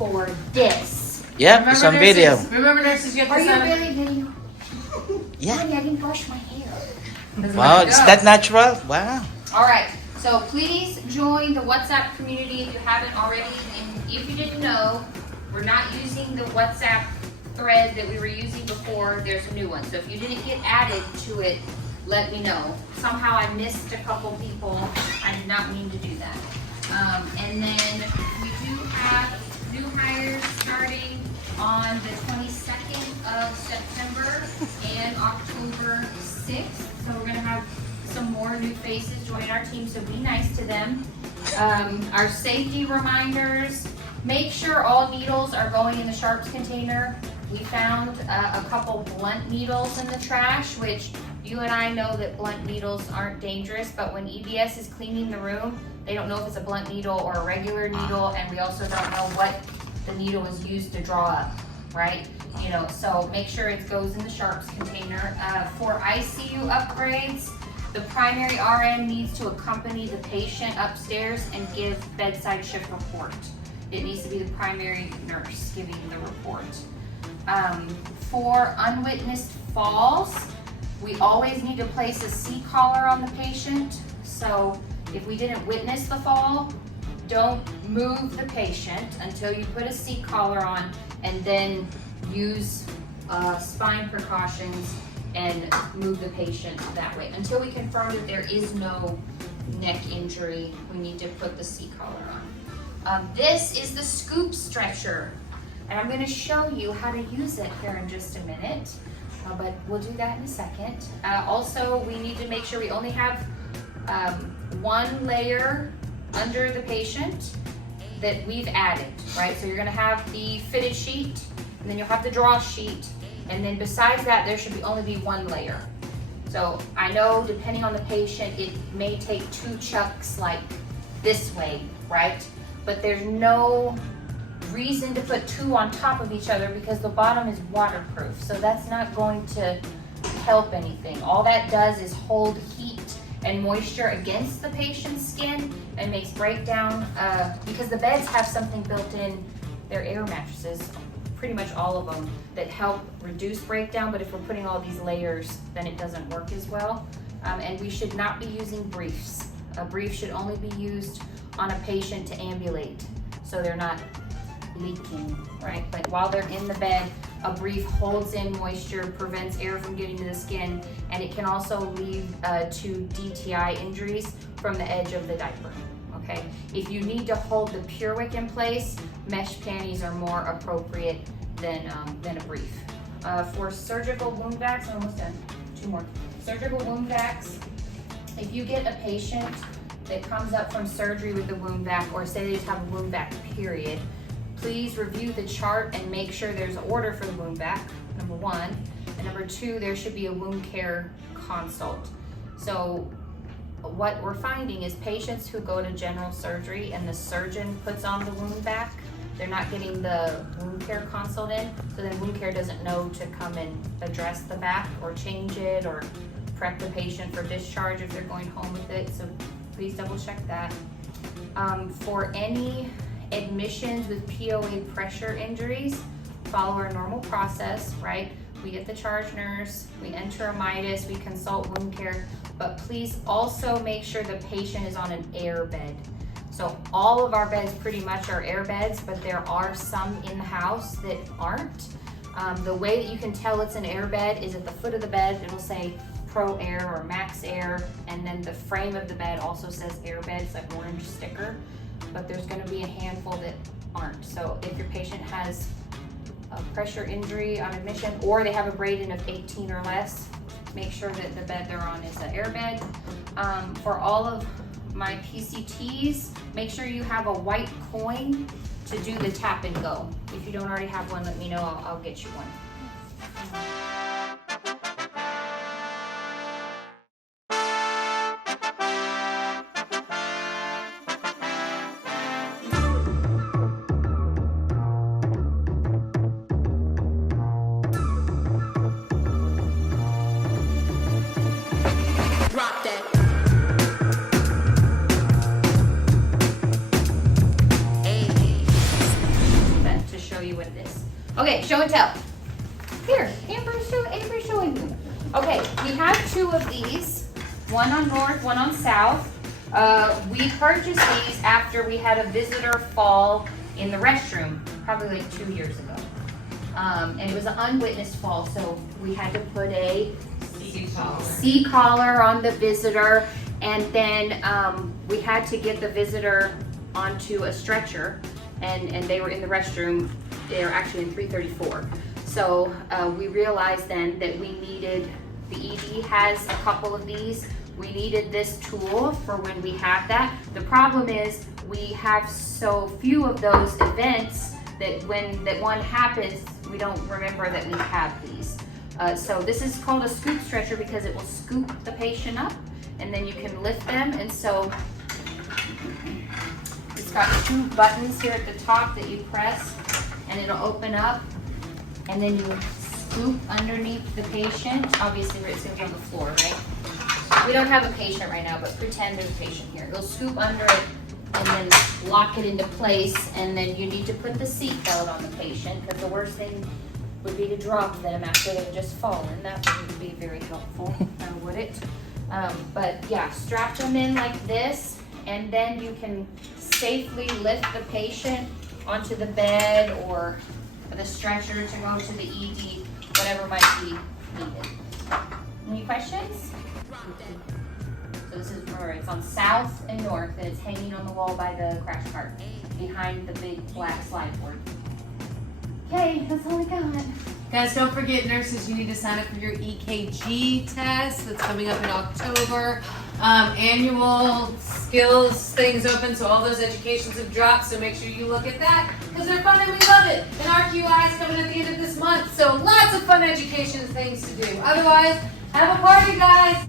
for this. Yep, some video. Remember nurses, you have Are to you sign up. really video? Yeah. Honey, I didn't brush my hair. Wow, is that natural? Wow. All right, so please join the WhatsApp community if you haven't already. And if you didn't know, we're not using the WhatsApp thread that we were using before. There's a new one. So if you didn't get added to it, let me know. Somehow I missed a couple people. I did not mean to do that. And then we do have new hires starting on the 22nd of September and October 6th. So we're gonna have some more new faces join our team, so be nice to them. Our safety reminders, make sure all needles are going in the sharps container. We found a couple blunt needles in the trash, which you and I know that blunt needles aren't dangerous, but when EBS is cleaning the room, they don't know if it's a blunt needle or a regular needle, and we also don't know what the needle was used to draw up, right? You know, so make sure it goes in the sharps container. For ICU upgrades, the primary RN needs to accompany the patient upstairs and give bedside shift report. It needs to be the primary nurse giving the report. For unwitnessed falls, we always need to place a C-collar on the patient. So if we didn't witness the fall, don't move the patient until you put a C-collar on, and then use spine precautions and move the patient that way. Until we confirm that there is no neck injury, we need to put the C-collar on. This is the scoop stretcher, and I'm going to show you how to use it here in just a minute, but we'll do that in a second. Also, we need to make sure we only have one layer under the patient that we've added, right? So you're going to have the fitted sheet, and then you'll have the draw sheet, and then besides that, there should only be one layer. So I know depending on the patient, it may take two chucks like this way, right? But there's no reason to put two on top of each other because the bottom is waterproof. So that's not going to help anything. All that does is hold heat and moisture against the patient's skin and makes breakdown, because the beds have something built in, they're air mattresses, pretty much all of them, that help reduce breakdown, but if we're putting all these layers, then it doesn't work as well. And we should not be using briefs. A brief should only be used on a patient to ambulate, so they're not leaking, right? But while they're in the bed, a brief holds in moisture, prevents air from getting to the skin, and it can also lead to DTI injuries from the edge of the diaper, okay? If you need to hold the PureWick in place, mesh panties are more appropriate than a brief. For surgical wound vacs, I'm almost done, two more. Surgical wound vacs, if you get a patient that comes up from surgery with a wound vac, or say they just have a wound vac period, please review the chart and make sure there's an order for the wound vac, number one. And number two, there should be a wound care consult. So what we're finding is patients who go to general surgery and the surgeon puts on the wound vac, they're not getting the wound care consult in, so then wound care doesn't know to come and address the vac or change it or prep the patient for discharge if they're going home with it, so please double check that. For any admissions with POA pressure injuries, follow our normal process, right? We get the charge nurse, we enter a mitis, we consult wound care, but please also make sure the patient is on an air bed. So all of our beds pretty much are air beds, but there are some in the house that aren't. The way that you can tell it's an air bed is at the foot of the bed, it'll say Pro Air or Max Air, and then the frame of the bed also says air bed, it's like an orange sticker, but there's gonna be a handful that aren't. So if your patient has a pressure injury on admission, or they have a Braden of 18 or less, make sure that the bed they're on is an air bed. For all of my PCTs, make sure you have a white coin to do the tap and go. If you don't already have one, let me know, I'll get you one. tell. Here, Amber's showing you. Okay, we have 2 of these. One on north, one on south. We purchased these after we had a visitor fall in the restroom, probably like 2 years ago. And it was an unwitnessed fall, so we had to put a C-collar on the visitor, and then we had to get the visitor onto a stretcher, and they were in the restroom. They were actually in 334. So we realized then that we needed, the ED has a couple of these. We needed this tool for when we have that. The problem is we have so few of those events that when that one happens, we don't remember that we have these. So this is called a scoop stretcher because it will scoop the patient up and then you can lift them. And so it's got 2 buttons here at the top that you press and it'll open up, and then you scoop underneath the patient. Obviously it's gonna be on the floor, right? We don't have a patient right now, but pretend there's a patient here. You'll scoop under it and then lock it into place, and then you need to put the seat belt on the patient because the worst thing would be to drop them after they've just fallen. That wouldn't be very helpful, would it? But yeah, strap them in like this, and then you can safely lift the patient onto the bed or the stretcher to go to the ED, whatever might be needed. Any questions? So this is where it's on south and north, and it's hanging on the wall by the crash cart behind the big black slide board. Okay, that's all I got. Guys, don't forget, nurses, you need to sign up for your EKG test that's coming up in October. Annual skills things open, so all those educations have dropped, so make sure you look at that because they're fun and we love it. And RQI is coming at the end of this month, so lots of fun education things to do. Otherwise, have a party, guys.